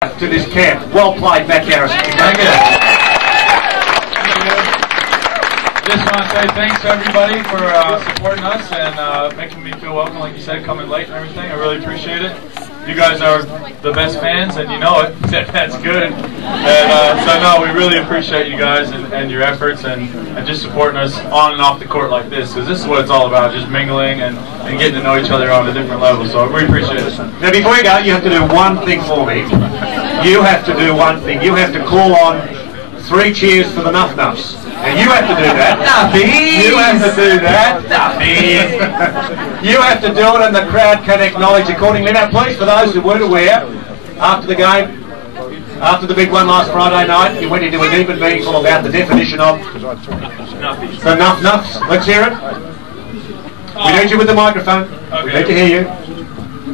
to this camp. Well played, Matt Garrison. Thank you. Just want to say thanks to everybody for supporting us and making me feel welcome, like you said, coming late and everything. I really appreciate it. You guys are the best fans, and you know it. That's good. And so, no, we really appreciate you guys and your efforts and just supporting us on and off the court like this, because this is what it's all about, just mingling and getting to know each other on a different level. So we appreciate it. Now, before you go, you have to do one thing for me. You have to do one thing. You have to call on 3 cheers for the Nuff Nuffs. And you have to do that. Nuffies! You have to do that. Nuffies! You have to do it, and the crowd can acknowledge accordingly. Now, please, for those who weren't aware, after the game, after the big one last Friday night, you went into a deep and meaningful about the definition of the Nuff Nuffs. Let's hear it. We need you with the microphone. Okay. We need to hear you.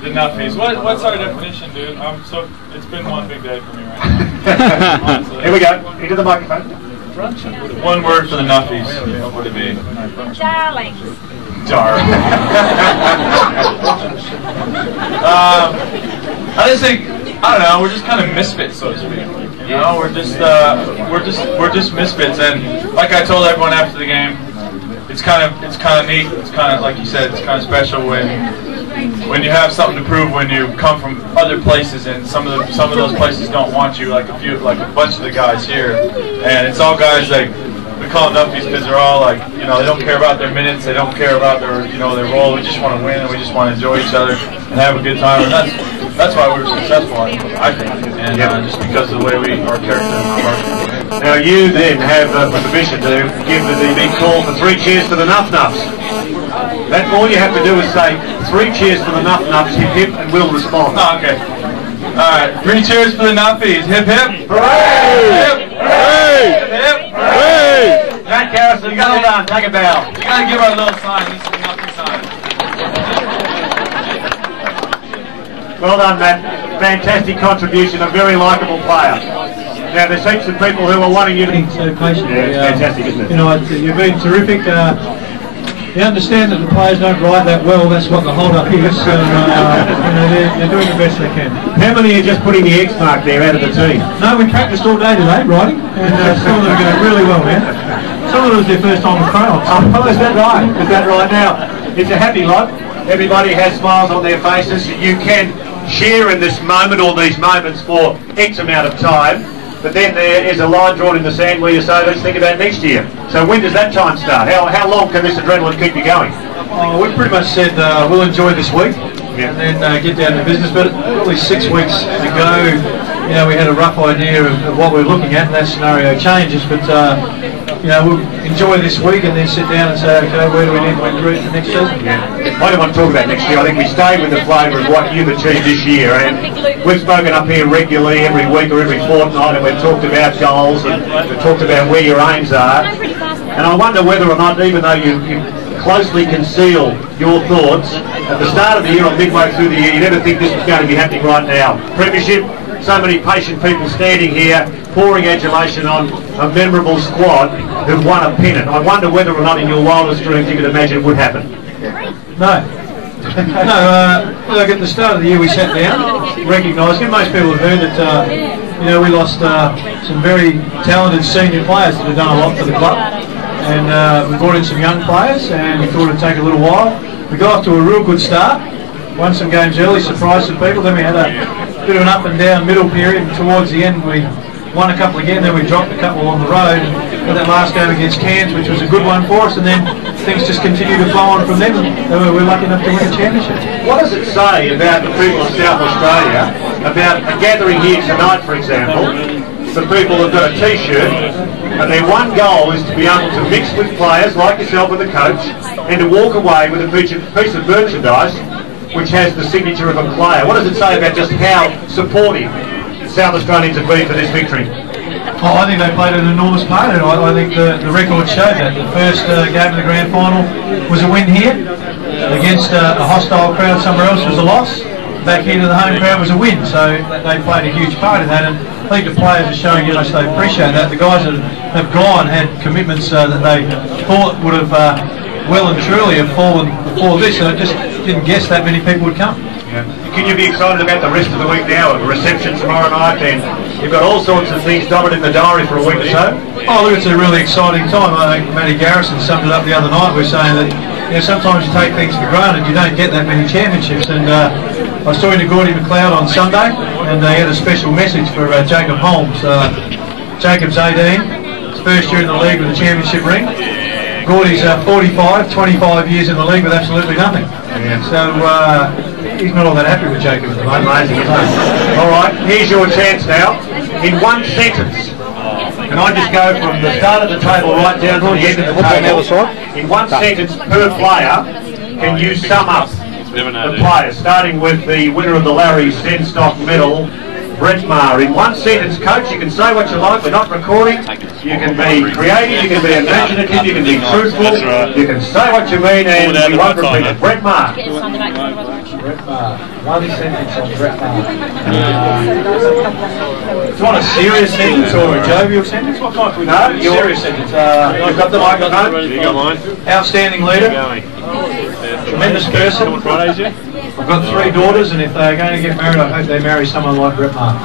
The Nuffies. What's our definition, dude? So it's been one big day for me right now. Here we go. Into the microphone. One word for the Nuffies. What would it be? Darlings. Darling. I just think, I don't know, we're just kind of misfits, so to speak. You know, we're just misfits, and like I told everyone after the game, it's kind of neat. It's kind of, like you said, it's kind of special when you have something to prove, when you come from other places, and some of those places don't want you, like a bunch of the guys here, and it's all guys like we call them Nuffies because they're all like, you know, they don't care about their minutes, they don't care about their, you know, their role. We just want to win, and we just want to enjoy each other and have a good time, and that's why we're successful, I think, and just because of the way our character works. Now you then have permission to give the big call for 3 cheers for the Nuff Nuffs. That's all you have to do is say 3 cheers for the Nuff Nuffs, hip hip, and we'll respond. Oh, okay. Alright, 3 cheers for the Nuffies. Hip hip. Hooray! Hip hooray! Hip hip. Hooray! Matt Garrison, well done. Take a bow. You gotta give our little sign. This is the Nuffie sign. Well done, Matt. Fantastic contribution, a very likeable player. Now, there's heaps of people who are wanting you to... So patiently. Yeah, it's fantastic, isn't it? You know, you've been terrific. You understand that the players don't write that well. That's what the hold-up is. So, you know, they're doing the best they can. How many are just putting the X mark there out of the team? No, we practiced all day today, writing, and some of them are going really well, man. Some of them was their first time with crayons. Oh, is that right? Is that right? Now, it's a happy lot. Everybody has smiles on their faces. You can share in this moment or these moments for X amount of time. But then there is a line drawn in the sand where you say, let's think about next year. So when does that time start? How long can this adrenaline keep you going? Oh, we pretty much said we'll enjoy this week and then get down to business. But probably 6 weeks ago, you know, we had a rough idea of what we're looking at, and that scenario changes. But you know, we'll enjoy this week and then sit down and say, okay, where do we need to improve for next season? Yeah. I don't want to talk about next year. I think we stay with the flavour of what you've achieved this year. And we've spoken up here regularly every week or every fortnight, and we've talked about goals and we've talked about where your aims are. And I wonder whether or not, even though you closely conceal your thoughts, at the start of the year or midway through the year, you never think this was going to be happening right now. Premiership, so many patient people standing here, pouring adulation on a memorable squad who've won a pennant. I wonder whether or not in your wildest dreams you could imagine it would happen. No. No, look, at the start of the year we sat down, recognising, most people have heard that, you know, we lost some very talented senior players that have done a lot for the club. And we brought in some young players, and we thought it'd take a little while. We got off to a real good start, won some games early, surprised some people, then we had a bit of an up and down middle period, and towards the end we won a couple again, then we dropped a couple on the road, and got that last game against Cairns, which was a good one for us, and then things just continued to flow on from them, and we're lucky enough to win a championship. What does it say about the people of South Australia, about a gathering here tonight, for example? The people have got a t-shirt, and their one goal is to be able to mix with players like yourself and the coach, and to walk away with a piece of merchandise which has the signature of a player. What does it say about just how supportive South Australians have been for this victory? Oh, I think they played an enormous part in it. I think the record showed that. The first game of the grand final was a win here. Against a hostile crowd somewhere else was a loss. Back here to the home crowd was a win. So they played a huge part in that. And I think the players are showing how much they appreciate that. The guys that have gone had commitments that they thought would have well and truly have fallen before this. And I just didn't guess that many people would come. Yeah. can you be excited about the rest of the week now? A reception tomorrow night, and you've got all sorts of things dotted in the diary for a week or so. Oh, look, it's a really exciting time. I think Matty Garrison summed it up the other night. We're saying that sometimes you take things for granted. You don't get that many championships. And I was talking to Gordy McLeod on Sunday, and they had a special message for Jacob Holmes. Jacob's 18, his first year in the league with a championship ring. Gordy's 45, 25 years in the league with absolutely nothing. Yeah. So he's not all that happy with Jacob at the moment. Amazing, isn't it? All right, here's your chance now. In one sentence, and I just go from the start of the table right down to the end of the table. In one sentence per player, can you sum up the players, starting with the winner of the Larry Stenstock medal, Brett Maher. In one sentence, coach, you can say what you like, we're not recording. You can be creative, you can be imaginative, you can be truthful, you can say what you mean, and we won't repeat it. Brett Maher. Brett Maher. One sentence on Brett Maher. Do you want a serious sentence or a jovial sentence? What kind of serious sentence? You've got the microphone. You got mine. Outstanding leader. Tremendous person. I've got 3 daughters, and if they're going to get married, I hope they marry someone like Brett Maher.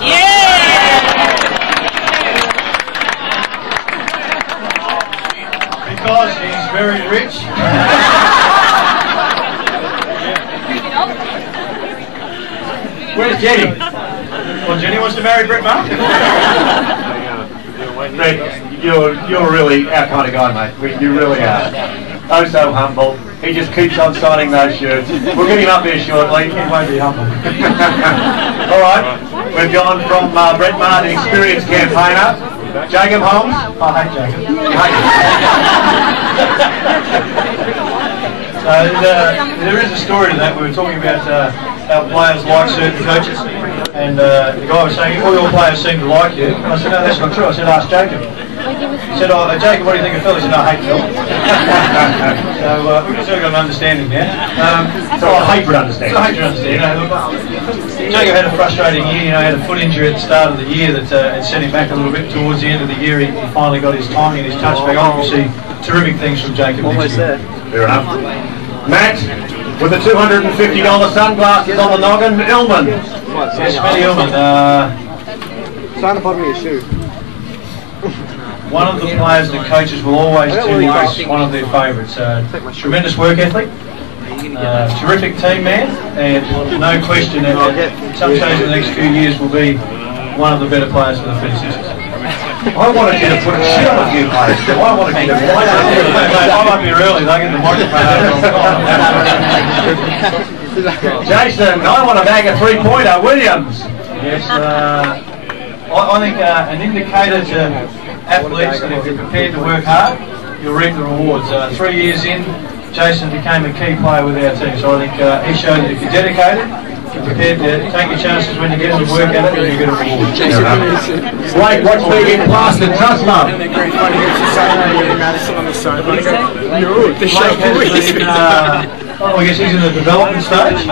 Because he's very rich. Where's Jenny? Well, Jenny wants to marry Brett Maher? Brett, you're really our kind of guy, mate. You really are. Oh, so humble. He just keeps on signing those shirts. We'll get him up here shortly. He won't be humble. All right, we've gone from Brett Maher, the experienced campaigner. Jacob Holmes. I hate Jacob. There is a story to that. We were talking about how players like certain coaches, and the guy was saying, all your players seem to like you. And I said, no, that's not true. I said, ask Jacob. He said, oh, Jacob, what do you think of Phil? He said, no, I hate Phil. So we've sort of got an understanding there. So a hatred understanding. It's a hatred understanding. Jacob had a frustrating year. He had a foot injury at the start of the year that had set him back a little bit. Towards the end of the year, he finally got his timing and his touch back on. We see terrific things from Jacob next year. Fair enough. Matt, with the $250 sunglasses on the noggin, Illman. Yes, Matty Illman. Sign the bottom of your shoe. One of the players and coaches will always tell you is one of their favourites. Tremendous work ethic, terrific team man, and no question that at some stage in the next few years will be one of the better players for the 36ers. I wanted you to put a shit on a few players. I wanted you to play. I might be early, they get the microphone. Jason, I want to bag a 3-pointer. Williams. Yes, I think an indicator to athletes that if you're prepared to work hard, you'll reap the rewards. 3 years in, Jason became a key player with our team, so I think he showed that if you're dedicated, you're prepared to take your chances when you get to work at it, and you get a reward. Blake, what's big in Boston? Trust love. Blake has been, I guess he's in the development stage.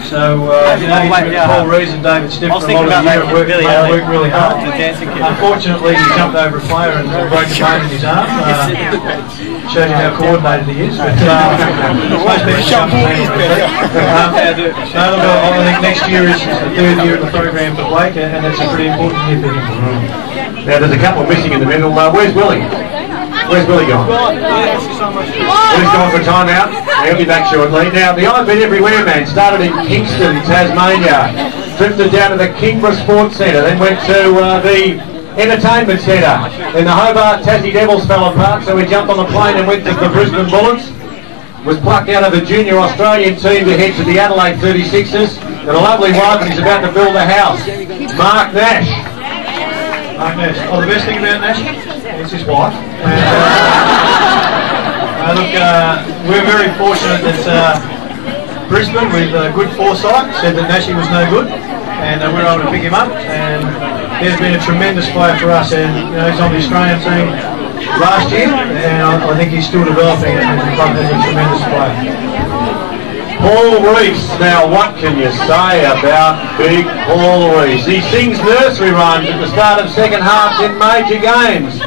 So, he's with Paul Rees and David Stiff for a lot of the year and worked really hard. Unfortunately, he jumped over a player and broke a bone in his arm. Shows you how coordinated he is. But most people jump I think next year is the 3rd year of the program for Blake, and that's a pretty important year for him. Now, there's a couple missing in the middle. Where's Willie? Where's Willie gone? Willie's gone for a timeout. He'll be back shortly. Now, the I've Been Everywhere man started in Kingston, Tasmania, drifted down to the Kingborough Sports Centre, then went to the Entertainment Centre. Then the Hobart Tassie Devils fell apart, so we jumped on the plane and went to the Brisbane Bullets. Was plucked out of the junior Australian team to head to the Adelaide 36ers. Got a lovely wife and he's about to build a house. Mark Nash. Mark Nash. Oh, the best thing about Nash? It's his wife. Look, we're very fortunate that Brisbane, with good foresight, said that Nashy was no good, and we were able to pick him up. And he's been a tremendous player for us, and he's on the Australian team last year, and I think he's still developing and becoming a tremendous player. Paul Rees. Now, what can you say about big Paul Rees? He sings nursery rhymes at the start of second halves in major games.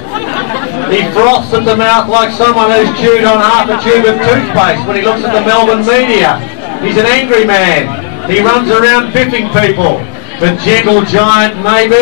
He froths at the mouth like someone who's chewed on half a tube of toothpaste when he looks at the Melbourne media. He's an angry man. He runs around biffing people. The gentle giant, maybe.